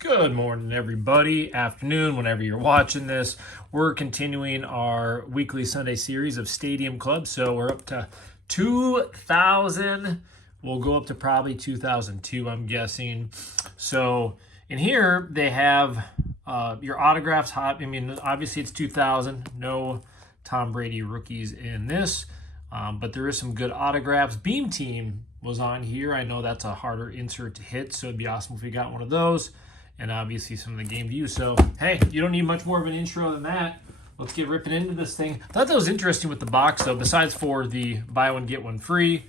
Good morning, everybody. Afternoon, whenever you're watching this. We're continuing our weekly Sunday series of Stadium Club. So we're up to 2,000. We'll go up to probably 2002, I'm guessing. So in here, they have your autographs. Obviously it's 2000. No Tom Brady rookies in this. But there is some good autographs. Beam Team was on here. I know that's a harder insert to hit, so it'd be awesome if we got one of those. And obviously some of the game view. So, hey, you don't need much more of an intro than that. Let's get ripping into this thing. I thought that was interesting with the box, though. Besides for the buy one, get one free,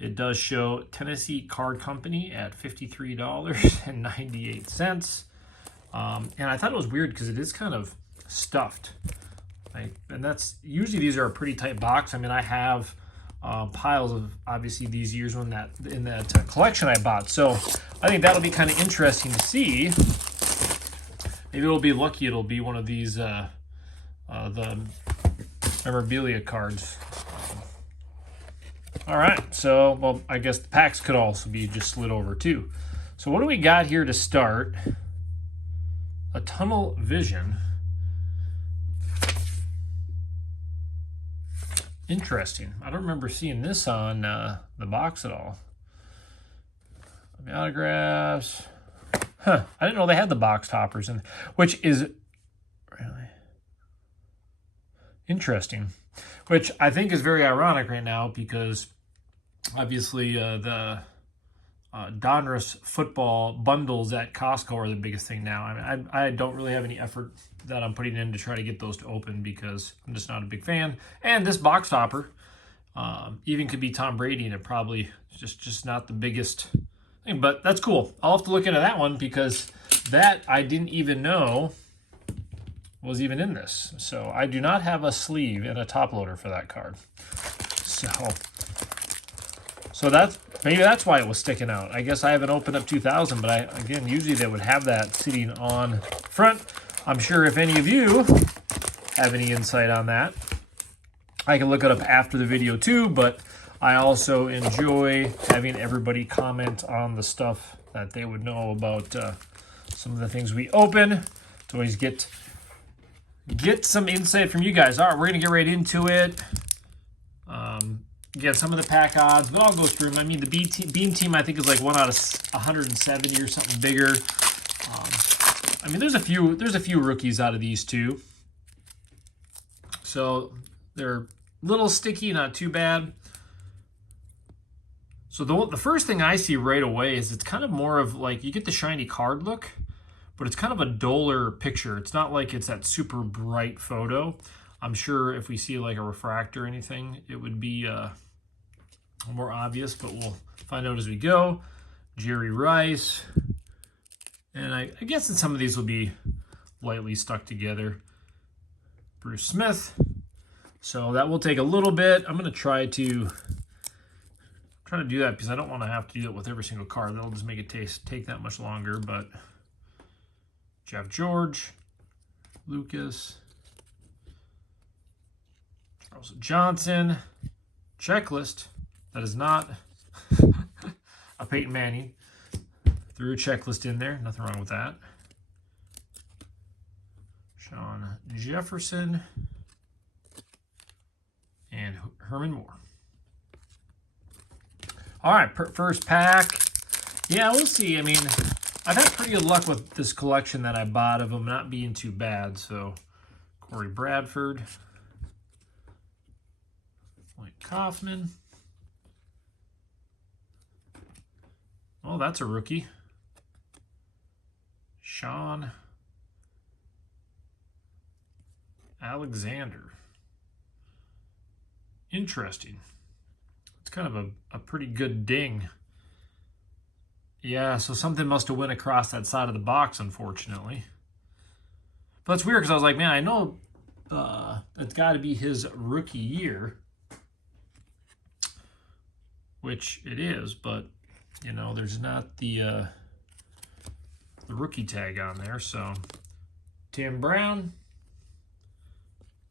it does show Tennessee Card Company at $53.98. And I thought it was weird because it is kind of stuffed. And that's usually these are a pretty tight box. I mean, I have piles of obviously these years in that collection I bought. So I think that'll be kind of interesting to see. Maybe we'll be lucky. It'll be one of these the memorabilia cards. All right. So, well, I guess the packs could also be just slid over too. So what do we got here to start? A Tunnel Vision. Interesting. I don't remember seeing this on the box at all. The autographs. Huh. I didn't know they had the box toppers, which is really interesting. Which I think is very ironic right now because obviously the Donruss football bundles at Costco are the biggest thing now. I mean, I don't really have any effort that I'm putting in to try to get those to open because I'm just not a big fan. And this box topper even could be Tom Brady, and it probably just not the biggest thing. But that's cool. I'll have to look into that one because that I didn't even know was even in this. So I do not have a sleeve and a top loader for that card. So maybe that's why it was sticking out. I guess I haven't opened up 2000, but again, usually they would have that sitting on front. I'm sure if any of you have any insight on that, I can look it up after the video too, but I also enjoy having everybody comment on the stuff that they would know about some of the things we open to always get some insight from you guys. All right, we're going to get right into it. Again, some of the pack odds, but I'll go through them. I mean, the Beam Team, I think, is like 1 out of 170 or something bigger. I mean, there's a few rookies out of these two. So they're a little sticky, not too bad. So the first thing I see right away is it's kind of more of like, you get the shiny card look, but it's kind of a duller picture. It's not like it's that super bright photo. I'm sure if we see like a refractor or anything, it would be more obvious, but we'll find out as we go. Jerry Rice. And I guess that some of these will be lightly stuck together. Bruce Smith. So that will take a little bit. I'm going to try to do that because I don't want to have to do it with every single card. That'll just make it take that much longer. But Jeff George, Lucas, Charles Johnson, checklist. That is not a Peyton Manning. Threw a checklist in there. Nothing wrong with that. Sean Jefferson and Herman Moore. All right, first pack. Yeah, we'll see. I mean, I've had pretty good luck with this collection that I bought of them not being too bad. So, Corey Bradford, Mike Kaufman. Oh, that's a rookie. Sean Alexander. Interesting. It's kind of a pretty good ding. Yeah, so something must have went across that side of the box, unfortunately. But it's weird because I was like, man, I know it's got to be his rookie year, which it is, but you know, there's not the rookie tag on there. So Tim Brown,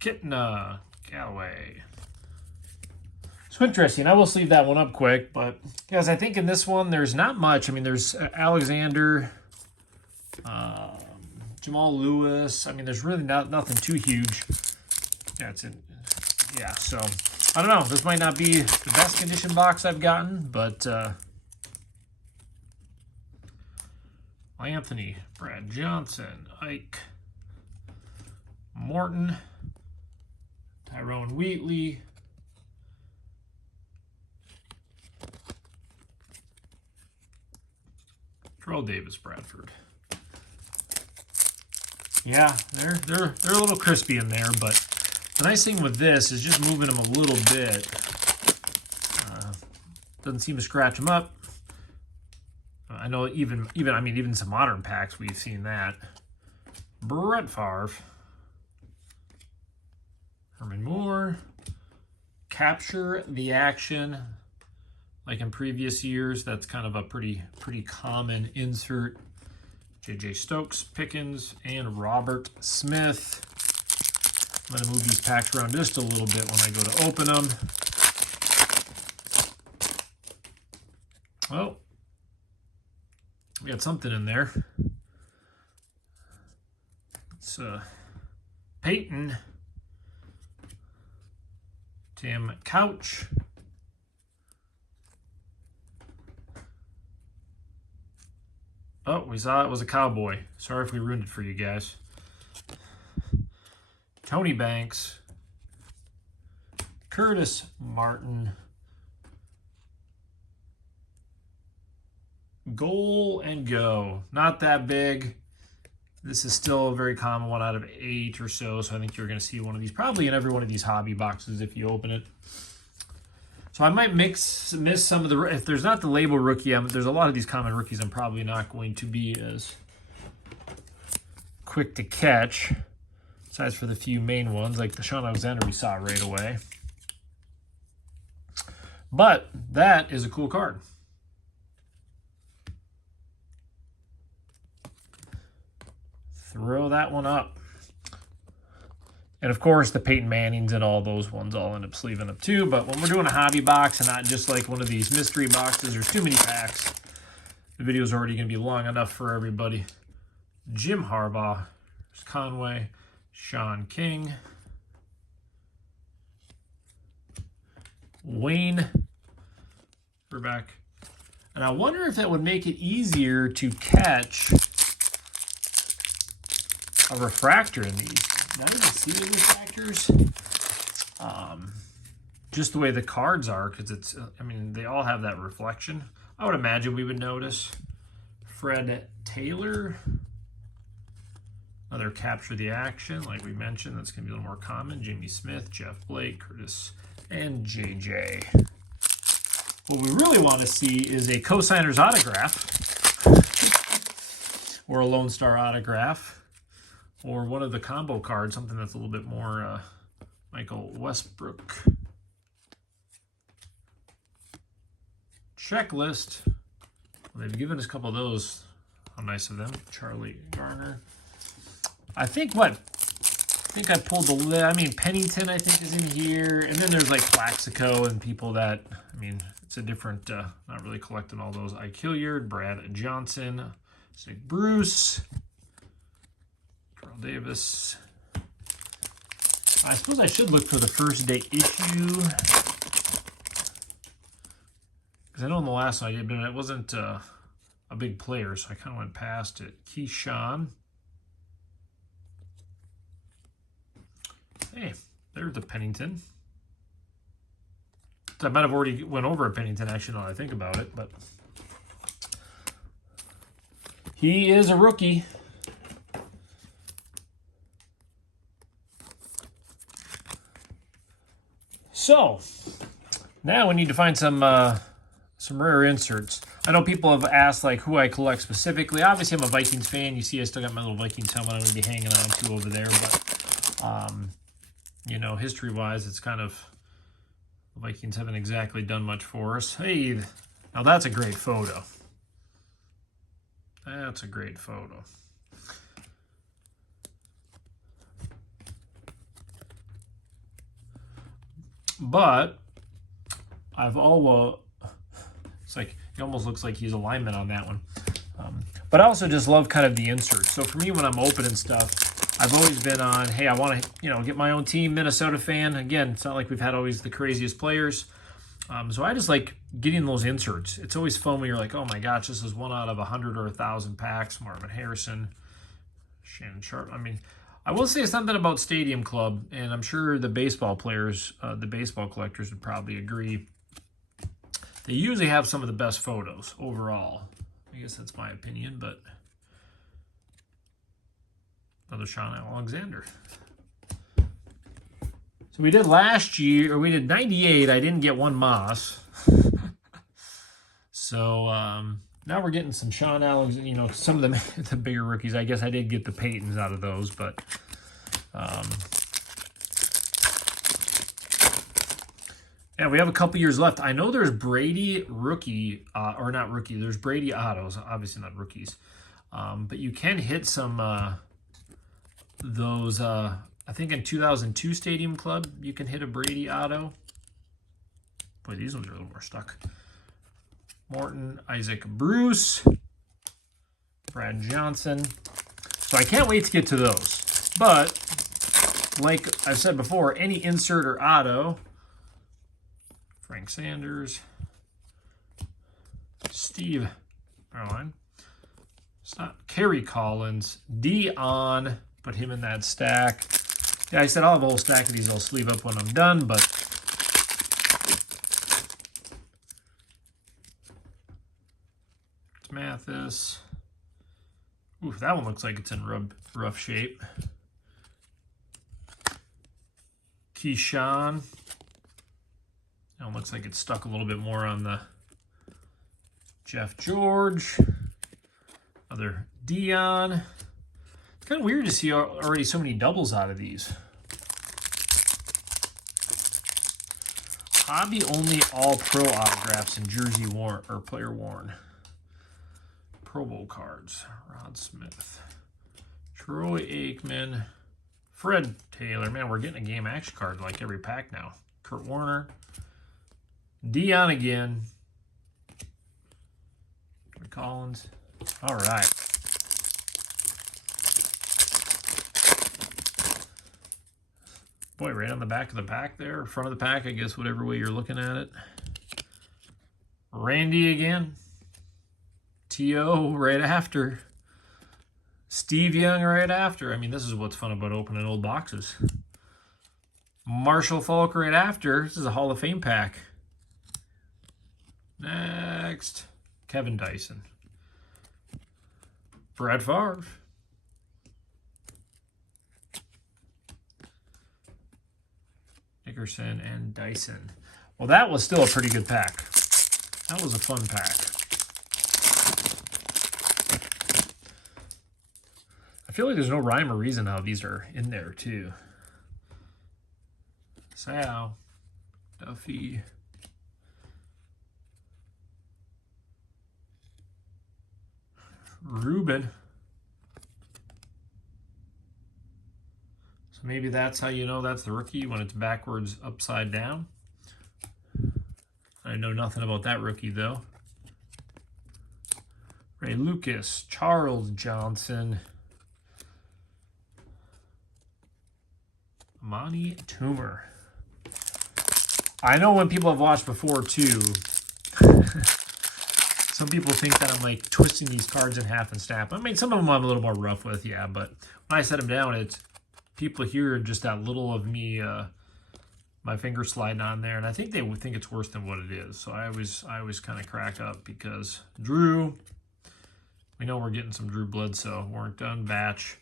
Kitna, Callaway. So interesting. I will sleeve that one up quick, but guys, I think in this one there's not much. I mean, there's Alexander, Jamal Lewis. I mean, there's really nothing too huge. Yeah, it's in. Yeah, so I don't know. This might not be the best condition box I've gotten, but Anthony, Brad Johnson, Ike, Morton, Tyrone Wheatley, Terrell Davis, Bradford. Yeah, they're a little crispy in there, but the nice thing with this is just moving them a little bit. Doesn't seem to scratch them up. I know even some modern packs we've seen that. Brett Favre, Herman Moore, capture the action like in previous years. That's kind of a pretty common insert. J.J. Stokes, Pickens, and Robert Smith. I'm going to move these packs around just a little bit when I go to open them. Oh, we got something in there. It's Peyton, Tim Couch, oh, we saw it was a Cowboy. Sorry if we ruined it for you guys. Tony Banks, Curtis Martin, Goal and Go. Not that big. This is still a very common one out of 8 or so, so I think you're going to see one of these probably in every one of these hobby boxes if you open it. So I might miss some of the, if there's not the label rookie, there's a lot of these common rookies I'm probably not going to be as quick to catch, besides for the few main ones, like the Sean Alexander we saw right away. But that is a cool card. Throw that one up. And of course, the Peyton Mannings and all those ones all end up sleeving up too. But when we're doing a hobby box and not just like one of these mystery boxes, there's too many packs. The video is already going to be long enough for everybody. Jim Harbaugh, Conway, Sean King, Wayne, we're back. And I wonder if that would make it easier to catch a refractor in these. Not even see the refractors. Just the way the cards are, because it's, I mean, they all have that reflection. I would imagine we would notice. Fred Taylor. Another capture the action, like we mentioned, that's going to be a little more common. Jamie Smith, Jeff Blake, Curtis, and JJ. What we really want to see is a cosigner's autograph, or a Lone Star autograph, or one of the combo cards, something that's a little bit more Michael Westbrook. Checklist. Well, they've given us a couple of those. How nice of them. Charlie Garner. I think I pulled the lid. I mean, Pennington, I think, is in here. And then there's like Plaxico and people that, I mean, it's a different, not really collecting all those. Ike Hilliard, Brad Johnson, Sig Bruce, Carl Davis. I suppose I should look for the first day issue. Because I know in the last one I did, but it wasn't a big player, so I kind of went past it. Keyshawn. Hey, there's the Pennington. So I might have already went over a Pennington, actually, now that I think about it, but he is a rookie. So, now we need to find some rare inserts. I know people have asked like who I collect specifically. Obviously, I'm a Vikings fan. You see I still got my little Vikings helmet I'm going to be hanging on to over there, but you know, history-wise, it's kind of, the Vikings haven't exactly done much for us. Hey, now that's a great photo. That's a great photo. But I've always, it's like, it almost looks like he's a lineman on that one. But I also just love kind of the inserts. So for me, when I'm opening stuff, I've always been on, hey, I want to, get my own team, Minnesota fan. Again, it's not like we've had always the craziest players. So I just like getting those inserts. It's always fun when you're like, oh my gosh, this is 1 out of 100 or 1,000 packs. Marvin Harrison, Shannon Sharp. I mean, I will say something about Stadium Club, and I'm sure the baseball players, the baseball collectors would probably agree. They usually have some of the best photos overall. I guess that's my opinion, but another Sean Alexander. So we did last year, or we did 98. I didn't get one Moss. So now we're getting some Sean Alexander, some of the bigger rookies. I guess I did get the Peytons out of those, but yeah, we have a couple years left. I know there's Brady rookie, or not rookie. There's Brady autos, obviously not rookies. But you can hit some those, I think in 2002 Stadium Club, you can hit a Brady auto. Boy, these ones are a little more stuck. Morton, Isaac Bruce, Brad Johnson. So I can't wait to get to those. But, like I've said before, any insert or auto, Frank Sanders, Steve Caroline, it's not Kerry Collins, Dion, put him in that stack. Yeah, I said I'll have a whole stack of these I'll sleeve up when I'm done, but Mathis. Ooh, that one looks like it's in rough shape. Keyshawn. That one looks like it's stuck a little bit more on the Jeff George. Another Dion. It's kind of weird to see already so many doubles out of these. Hobby only all pro autographs and jersey worn or player worn. Pro Bowl cards. Rod Smith. Troy Aikman. Fred Taylor. Man, we're getting a game action card like every pack now. Kurt Warner. Dion again. Collins. All right. Boy, right on the back of the pack there, or front of the pack, I guess, whatever way you're looking at it. Randy again. T.O. right after. Steve Young right after. I mean, this is what's fun about opening old boxes. Marshall Faulk right after. This is a Hall of Fame pack. Next. Kevin Dyson. Brett Favre. Nickerson and Dyson. Well, that was still a pretty good pack. That was a fun pack. I feel like there's no rhyme or reason how these are in there, too. Sal. Duffy. Ruben. So maybe that's how you know that's the rookie, when it's backwards upside down. I know nothing about that rookie, though. Ray Lucas, Charles Johnson, Amani Toomer. I know when people have watched before, too, some people think that I'm like twisting these cards in half and snap. I mean, some of them I'm a little more rough with, yeah, but when I set them down, it's people hear just that little of me, my finger sliding on there, and I think they would think it's worse than what it is. So I always kind of crack up because Drew, we know we're getting some Drew Bledsoe. Weren't done batch.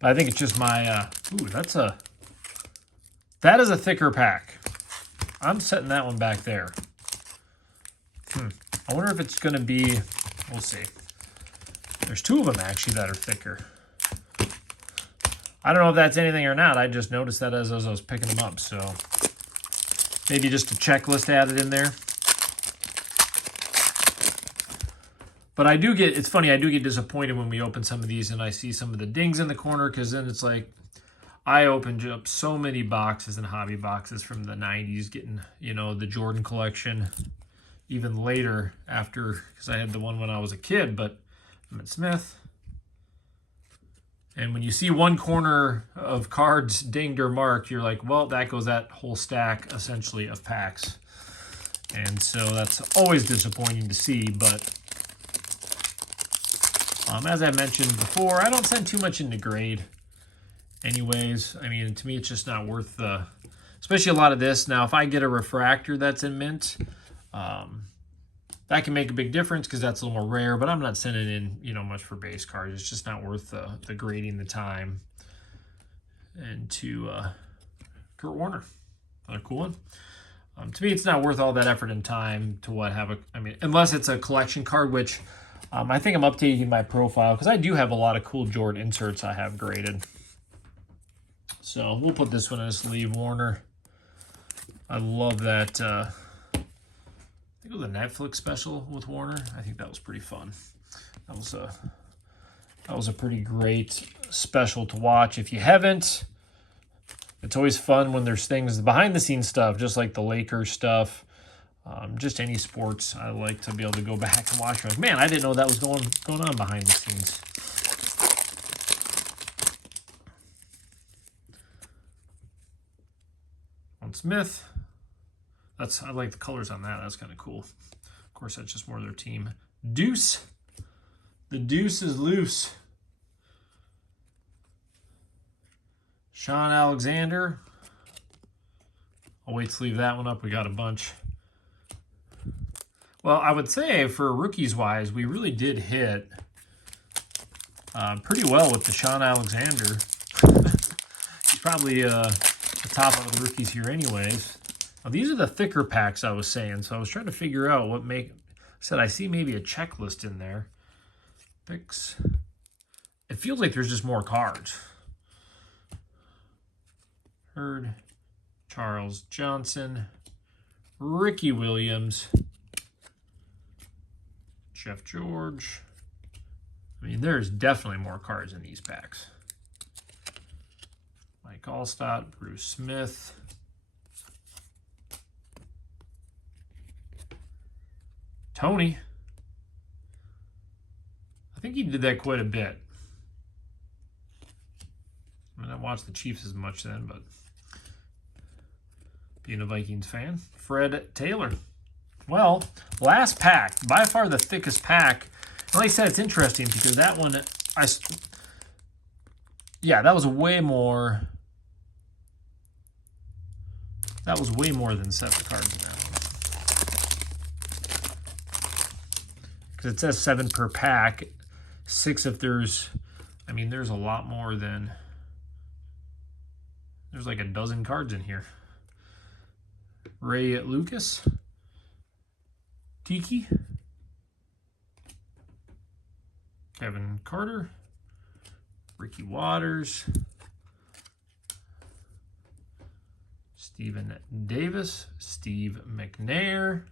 But I think it's just my, ooh, that is a thicker pack. I'm setting that one back there. I wonder if it's going to be, we'll see. There's two of them actually that are thicker. I don't know if that's anything or not. I just noticed that as I was picking them up. So maybe just a checklist added in there. But I do get, it's funny, I do get disappointed when we open some of these and I see some of the dings in the corner, because then it's like, I opened up so many boxes and hobby boxes from the 90s, getting, the Jordan collection even later after, because I had the one when I was a kid, but Emmitt Smith. And when you see one corner of cards dinged or marked, you're like, well, that goes that whole stack, essentially, of packs. And so that's always disappointing to see. But as I mentioned before, I don't send too much into grade anyways. I mean, to me, it's just not worth the... Especially a lot of this. Now, if I get a refractor that's in mint, that can make a big difference because that's a little more rare, but I'm not sending in, you know, much for base cards. It's just not worth the grading, the time. And to Kurt Warner, another cool one. To me, it's not worth all that effort and time to I mean, unless it's a collection card, which I think I'm updating my profile because I do have a lot of cool Jordan inserts I have graded. So we'll put this one in a sleeve, Warner. I love that. I think it was a Netflix special with Warner. I think that was pretty fun. That was a pretty great special to watch. If you haven't, it's always fun when there's things behind the scenes stuff, just like the Lakers stuff. Just any sports, I like to be able to go back and watch. Like, man, I didn't know that was going on behind the scenes. On Smith. I like the colors on that. That's kind of cool. Of course, that's just more of their team. Deuce. The deuce is loose. Sean Alexander. I'll wait to leave that one up. We got a bunch. Well, I would say for rookies-wise, we really did hit pretty well with the Sean Alexander. He's probably the top of the rookies here anyways. Now, these are the thicker packs I was saying, so I was trying to figure out what I see maybe a checklist in there. Picks. It feels like there's just more cards. Hurd, Charles Johnson, Ricky Williams, Jeff George. I mean, there's definitely more cards in these packs. Mike Allstott, Bruce Smith. Tony. I think he did that quite a bit. I mean, I watched the Chiefs as much then, but being a Vikings fan. Fred Taylor. Well, last pack, by far the thickest pack. And like I said, it's interesting because that one, that was way more. That was way more than 7 cards in that one. Because it says 7 per pack. 6 if there's, I mean, there's a lot more than, there's like a dozen cards in here. Ray Lucas. Tiki. Kevin Carter. Ricky Waters. Stephen Davis. Steve McNair.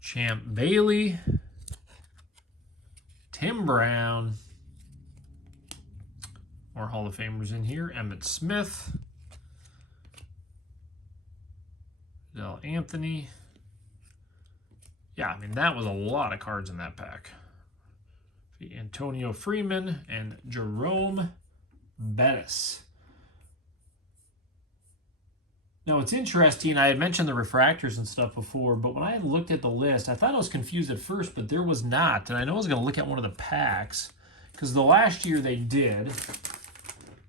Champ Bailey. Tim Brown. More Hall of Famers in here. Emmitt Smith. Del Anthony. Yeah, I mean, that was a lot of cards in that pack. Antonio Freeman and Jerome Bettis. Now, it's interesting. I had mentioned the refractors and stuff before, but when I looked at the list, I thought I was confused at first, but there was not. And I know I was going to look at one of the packs because the last year they did.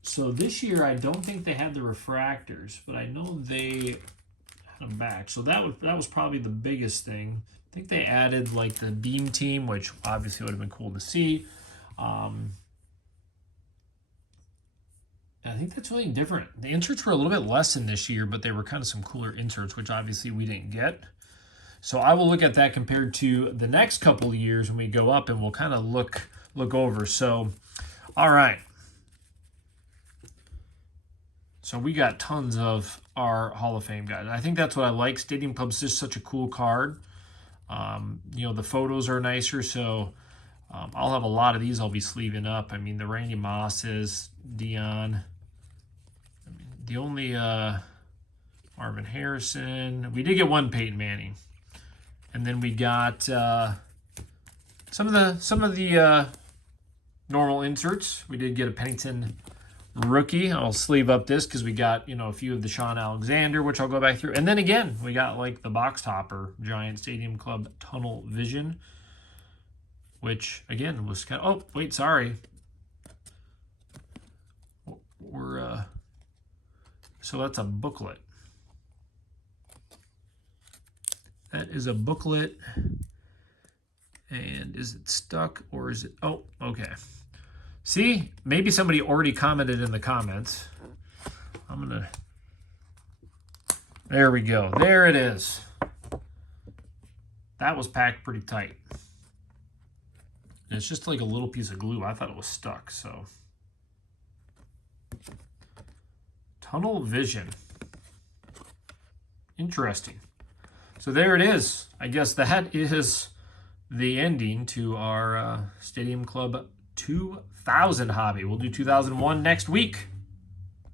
So this year, I don't think they had the refractors, but I know they had them back. So that was probably the biggest thing. I think they added like the beam team, which obviously would have been cool to see. I think that's really different. The inserts were a little bit less than this year, but they were kind of some cooler inserts, which obviously we didn't get. So I will look at that compared to the next couple of years when we go up, and we'll kind of look over. So, all right. So we got tons of our Hall of Fame guys. I think that's what I like. Stadium Club's just such a cool card. You know, the photos are nicer, so I'll have a lot of these I'll be sleeving up. I mean, the Randy Mosses, Dion. I mean, the only Marvin Harrison. We did get one Peyton Manning. And then we got some of the normal inserts. We did get a Pennington rookie. I'll sleeve up this because we got, a few of the Sean Alexander, which I'll go back through. And then again, we got like the box topper Giant Stadium Club Tunnel Vision, which again was kind of, oh, wait, sorry. So that's a booklet. That is a booklet. And is it stuck or is it, oh, okay. See, maybe somebody already commented in the comments. There we go. There it is. That was packed pretty tight. And it's just like a little piece of glue. I thought it was stuck, so. Tunnel Vision. Interesting. So there it is. I guess that is the ending to our Stadium Club 2000 hobby. We'll do 2001 next week.